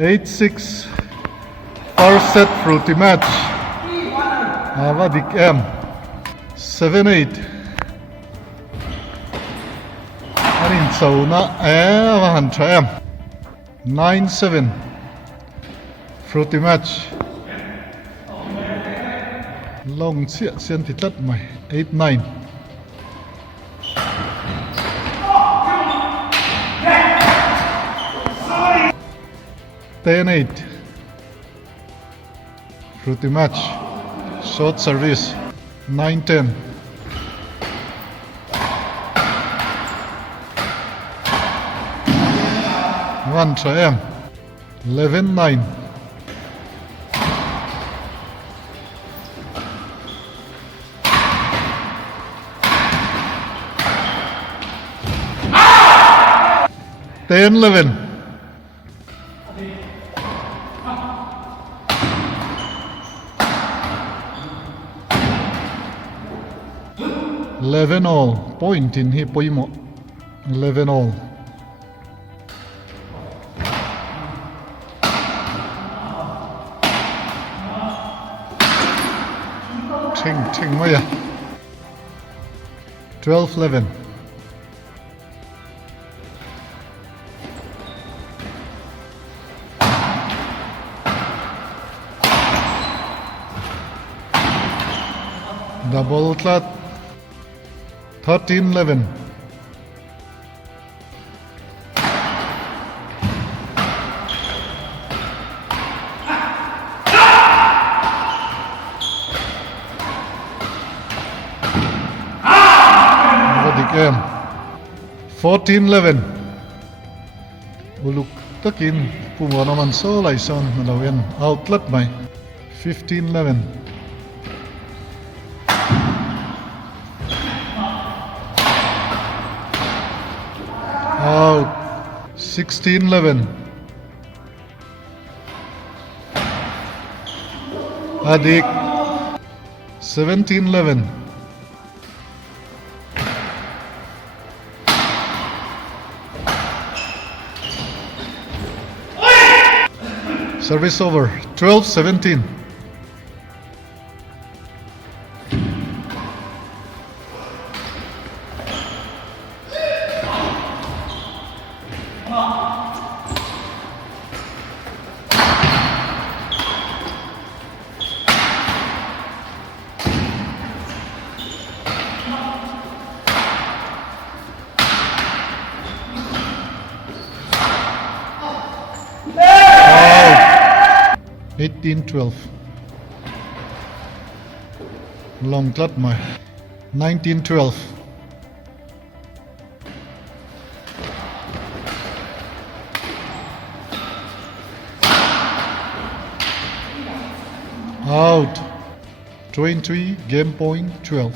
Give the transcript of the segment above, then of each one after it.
8-6 first set Frooti match và địch em 7-8 anh in sầu na và hẳn cho em 9-7 Frooti match long xiên xiên thì tất mày 8-9 10-8 Frooti match short service 9-10 one cho em 11-9 10-11 11 all point in hi poimo 11 all Ching maya 12-11 double clat 13-11 Game 14-11 uluk takin pumo naman so laison nalawin outlet may 15-11 out 16-11 adik 17-11 service over 12-17 18-12 long clat my 19-12 out 20 game point 12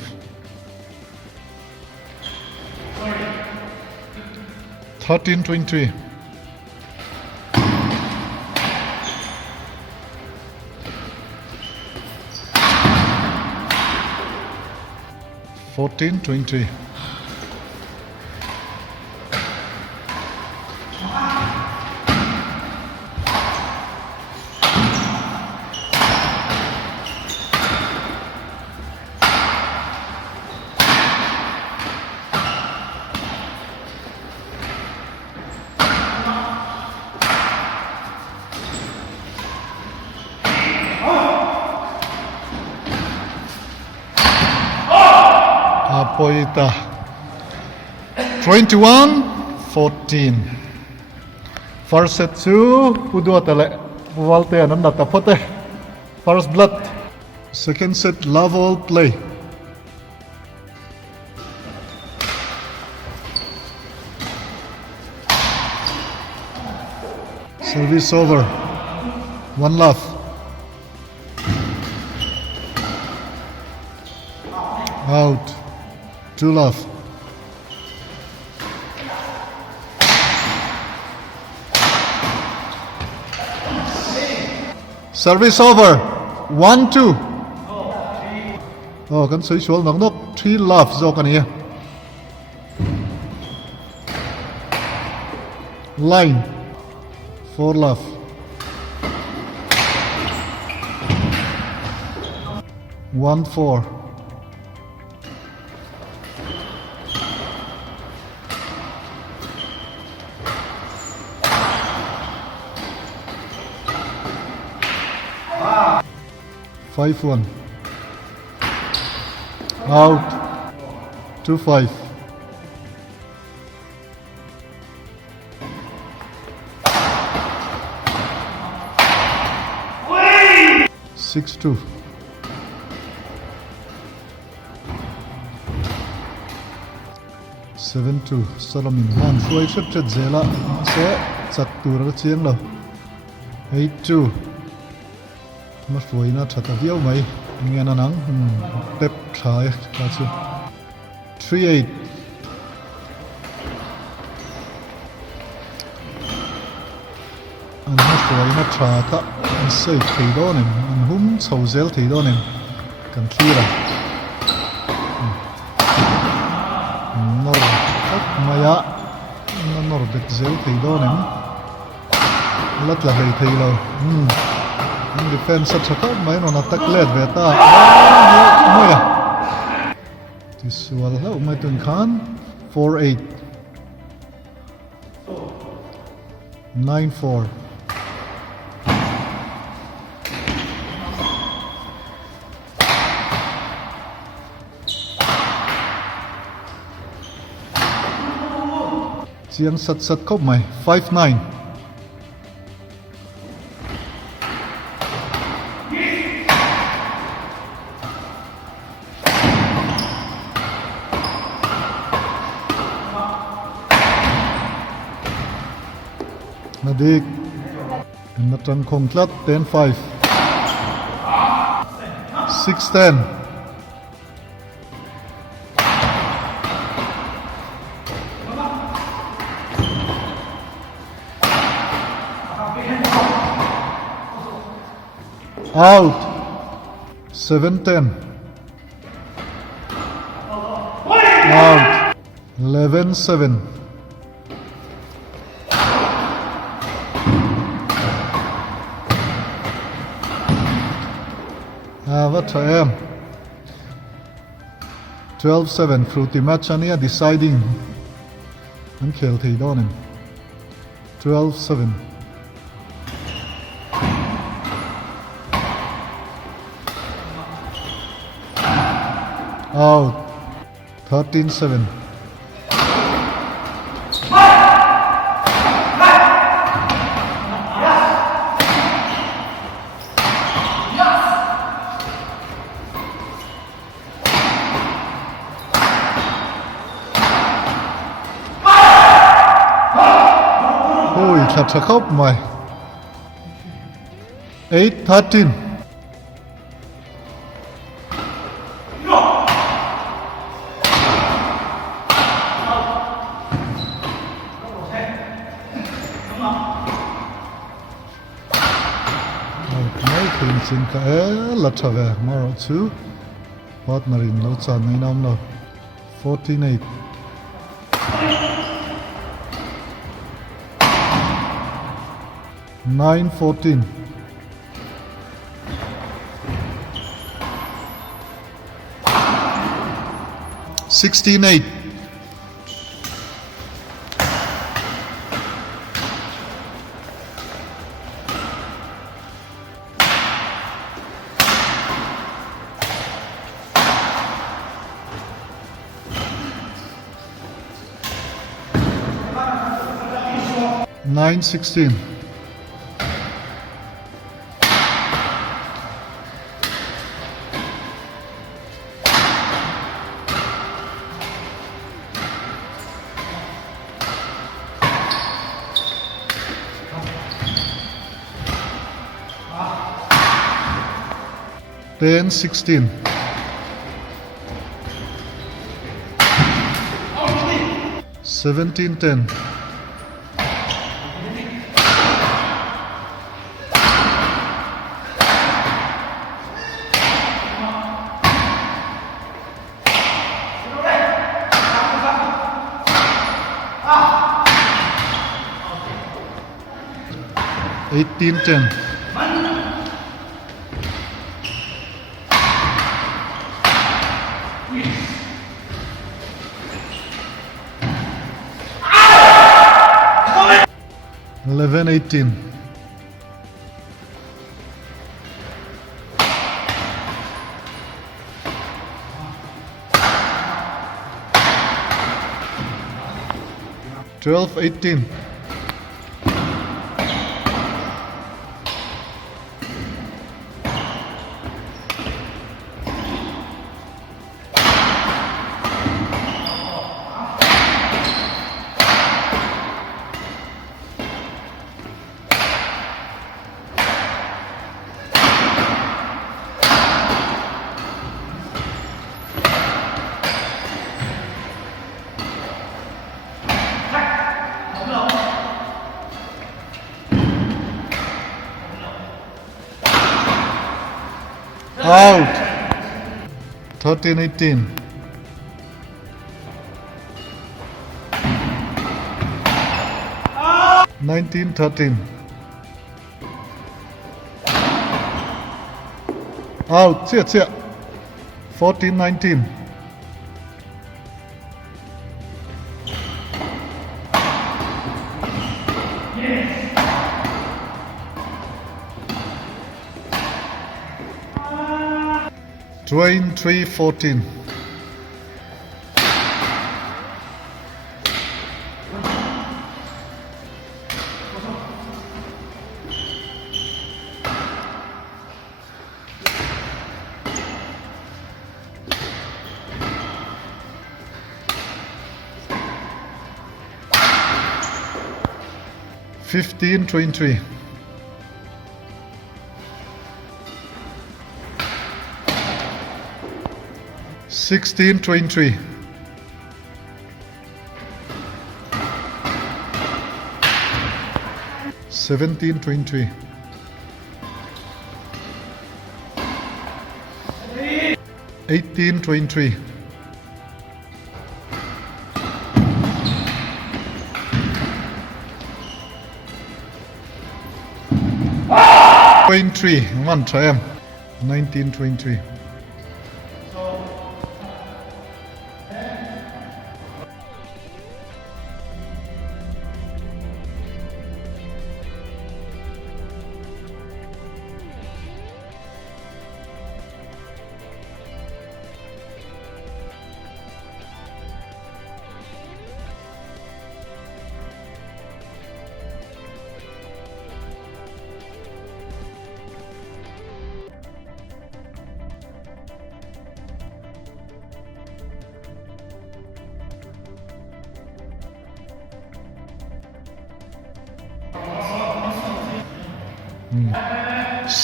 13-23 14-20 Poita 21-14 first set to Duata&Valtea nam data pote first blood second set love all play service over one love out 2 love service over 1-2 kan soi xuống nóng nốc 3 love do kan here line 4 love 1-4. Wow. 5-1. Out. 2-5. 6-2. 7-2. Solomon Han Shuai Trip Zela Se Chatur Chiang Lo 8-2. Mà phối na thật là hiếu mày nghe nó nắng tép trái ta chưa 3-8. Anh hát phối na trả ta anh xây thấy đó nè anh húm sầu dẻo thấy đó nè cần thlir nó mày á nó được dẻo thấy đó nè rất là hay thấy đâu anh defense sa ka may no nataklet beta moya tiswal ha umay tun khan 4-8. 9-4. Chiang sat khop mai 5-9. Nadik Natran Kongklat 10-5. 6-10. Out. 7-10. Out. 11-7. What I am 12-7 Frooti match ania deciding inkhel thì đó nè 12-7. Out. 13-7. Thật là khóc mày 8-13. Mấy team xin cả là trở về Maro 2 partner in lâu chán này năm nào 14-8. 9-14. 16-8. 9-16. 10-16. 17-10. 18-10. 11-18. Twelve 18. Out. 13-18. Ah! 19-13. Out. 14-19. Dwayne 3-14. Fifteen 23. 16-23. 17-23. 18-23. 23. One triumph. 19-23.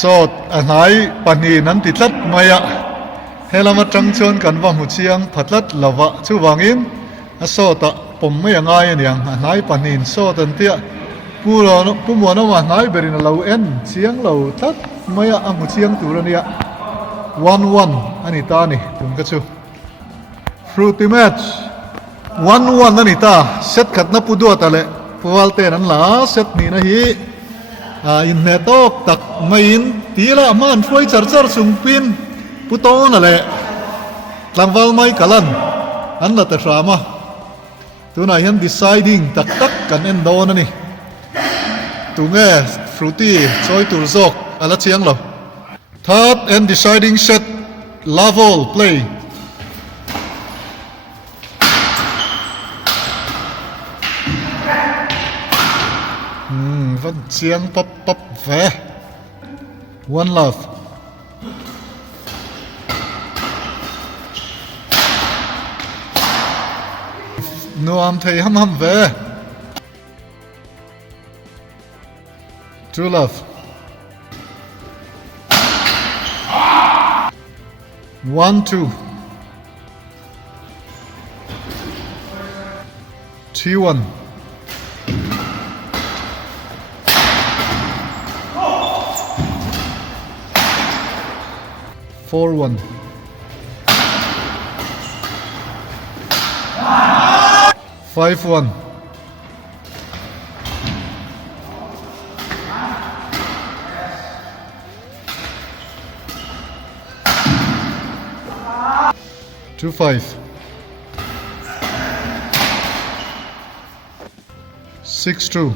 Sot anai pani nan titlat maya helama changchon kan wa mu chiang phatlat lawa chu wangin a sota pom mai angai aniang anai panin sot an tia pumo no ma nai berin lo en chiang lo tat maya a mu chiang turania 1-1 ani ta ni tum ka chu Frooti match 1-1 ani ta set khat na pu duata le puwalte nan la set ni na hi in netok tak main tila man foi char sungpin puto na le tlangwal mai kalan an la ta rama tuna hian deciding tak kan en don ani tunge Frooti choi tur zok ala chiang lo third and deciding set level play. Vẫn chiang pop ve. One love. Nuam thầy hăm ve. Two love. 1-2. 2-1. 4-1. 5-1. 2-1. 2-5. 6-2.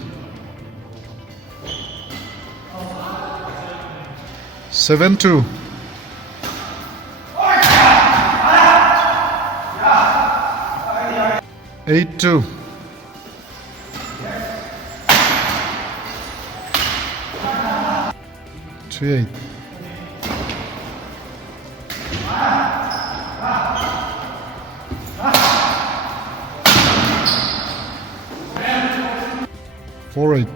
7-2. 8-2. 3-8. 4-8.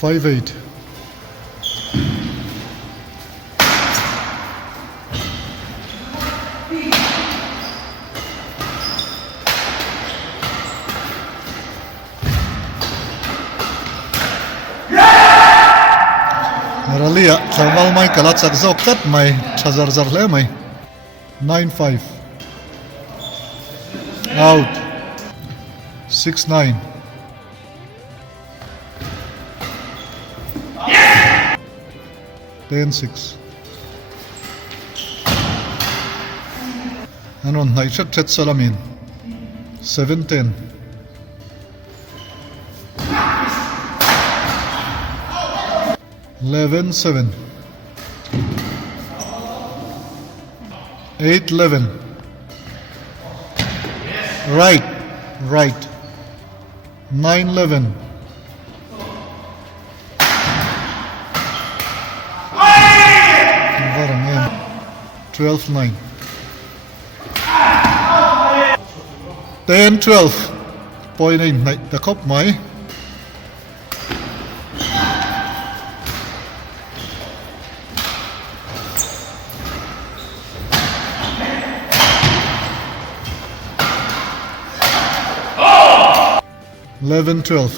5-8. นาลีอะทำเอาไม่กระลัดสักซอกตัดไม่ชาซาร์ซาร์แล้วไหม 9-5. Out. 6-9. 10-6. Anon, naishat chet salamin. 7-10. 11-7. 8-11. Right. 9-11. 12-9. 10-12. Point in the cup, my. 11-12.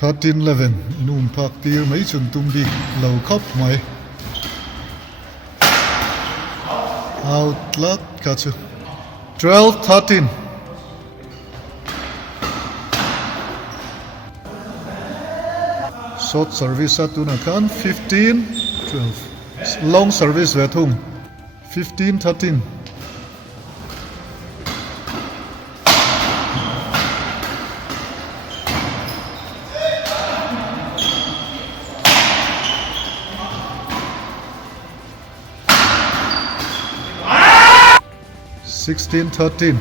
13-11. Inum pak tir mấy chun tum đi lầu khóc mày. Out lot kachu. 12-13. Short service at Tunakan. 15-12. Long service at home. 15-13. 16-13.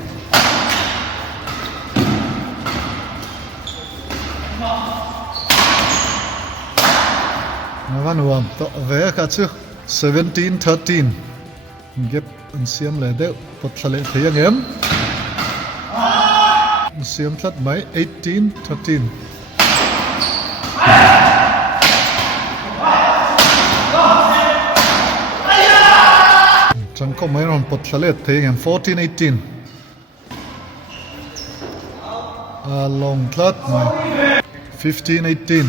มาวันวมต่อเวกัดชื่อ 17-13. เก็บอันเสียมเลยเด้อปดทะเลเทียงเอ็มเสียมทัดไหม 18-13. จังก็ไม่รอนปดทะเลเทียงเอ็ม 14-18. ลงทัดไหม 15-18.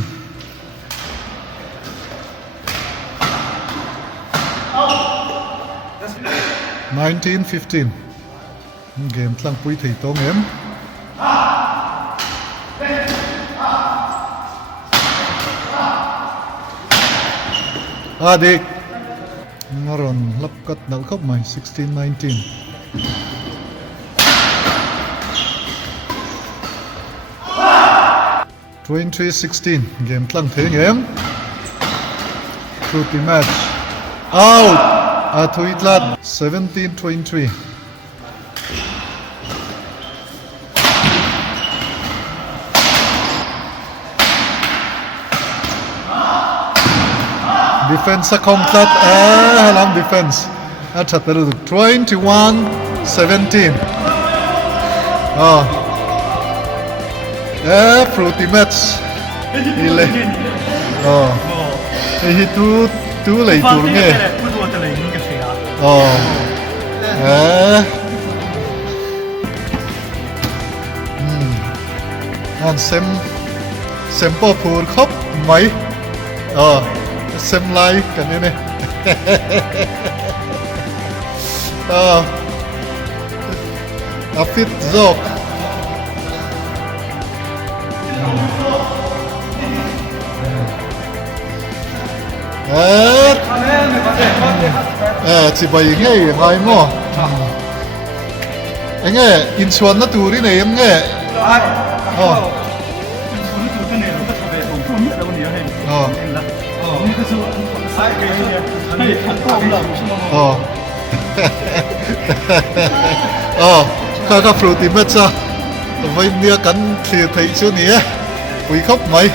19-15. Game tlang pui thei tong em. Dik ngaron lap kat dal khop mai 16-19. 23-16. Game tlang thei em. Frooti match. Out. Athuitlat 17-23. Defense Komtlat halam defense. Atataru 21-17. Frooti match. Ile. Tu lei tur nge. Anh xem po phur khóc mấy xem like cái này này. Fit joke chỉ bày nghe ngay mà anh nghe in xuân nó tù đi này em nghe Frooti mất sao vậy nia cắn thì thấy chỗ này quý khóc mày